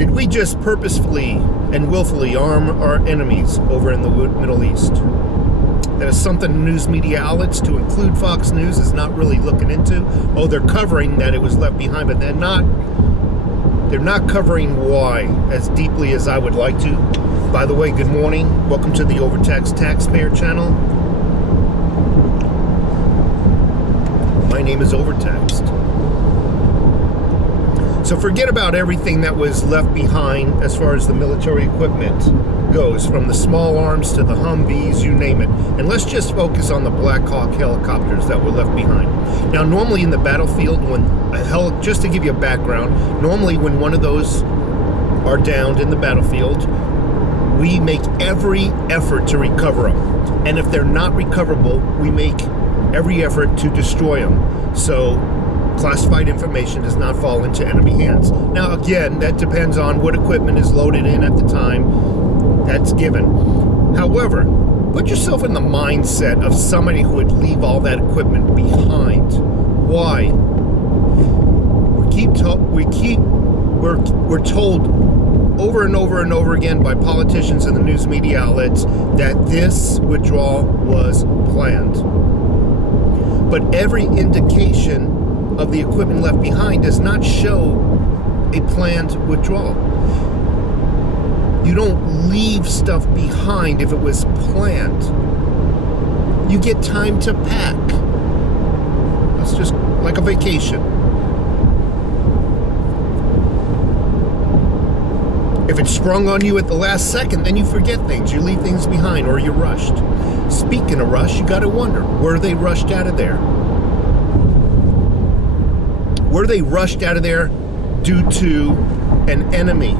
Did we just purposefully and willfully arm our enemies over in the Middle East? That is something news media outlets, to include Fox News, is not really looking into. Oh, they're covering that it was left behind, but they're not covering why as deeply as I would like to. By the way, good morning. Welcome to the Overtaxed Taxpayer channel. My name is Overtaxed. So forget about everything that was left behind as far as the military equipment goes, from the small arms to the Humvees, you name it. And let's just focus on the Black Hawk helicopters that were left behind. Now, normally in the battlefield, just to give you a background, normally when one of those are downed in the battlefield, we make every effort to recover them. And if they're not recoverable, we make every effort to destroy them. So classified information does not fall into enemy hands. Now, again, that depends on what equipment is loaded in at the time. That's given. Got put yourself in the mindset of somebody who would leave all that equipment behind. Why? We're told over and over and over again by politicians and the news media outlets that this withdrawal was planned. But every indication of the equipment left behind does not show a planned withdrawal. You don't leave stuff behind if it was planned. You get time to pack. That's just like a vacation. If it's sprung on you at the last second, then you forget things. You leave things behind, or you're rushed. Speaking of rush, you got to wonder, were they rushed out of there? Were they rushed out of there due to an enemy?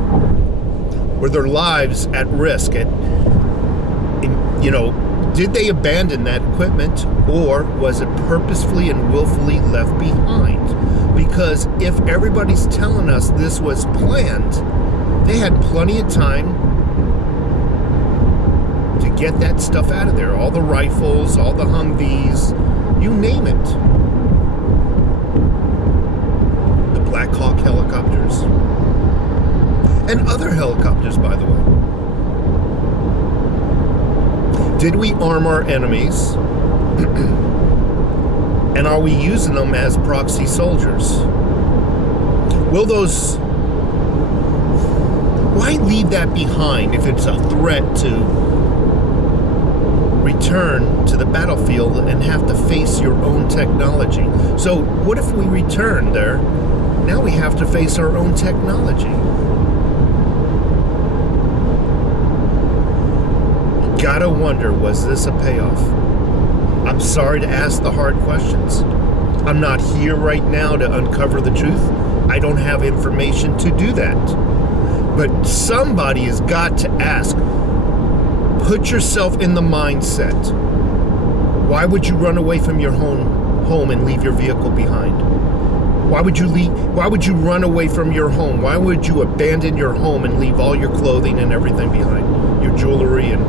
Were their lives at risk? Did they abandon that equipment, or was it purposefully and willfully left behind? Because if everybody's telling us this was planned, they had plenty of time to get that stuff out of there. All the rifles, all the Humvees, you name it. The Black Hawk helicopters. And other helicopters, by the way. Did we arm our enemies? And are we using them as proxy soldiers? Why leave that behind if it's a threat to return to the battlefield and have to face your own technology? So what if we return there? Now we have to face our own technology. Gotta wonder, was this a payoff? I'm sorry to ask the hard questions. I'm not here right now to uncover the truth. I don't have information to do that. But somebody has got to ask. Put yourself in the mindset. Why would you run away from your home and leave your vehicle behind? Why would you run away from your home? Why would you abandon your home and leave all your clothing and everything behind? Your jewelry and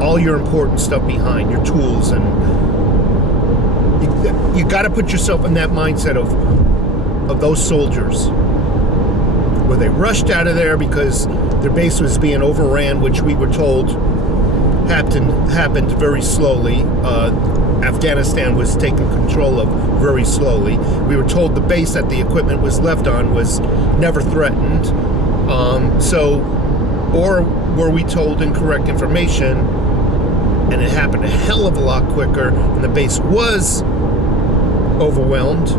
all your important stuff behind, your tools, and you got to put yourself in that mindset of those soldiers. Were they rushed out of there because their base was being overran, which we were told happened very slowly. Afghanistan was taken control of very slowly. We were told the base that the equipment was left on was never threatened. Or were we told incorrect information and it happened a hell of a lot quicker and the base was overwhelmed,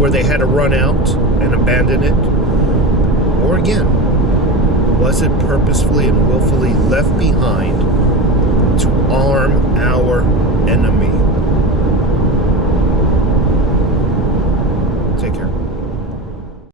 where they had to run out and abandon it? Or again, was it purposefully and willfully left behind to arm our enemy? Take care.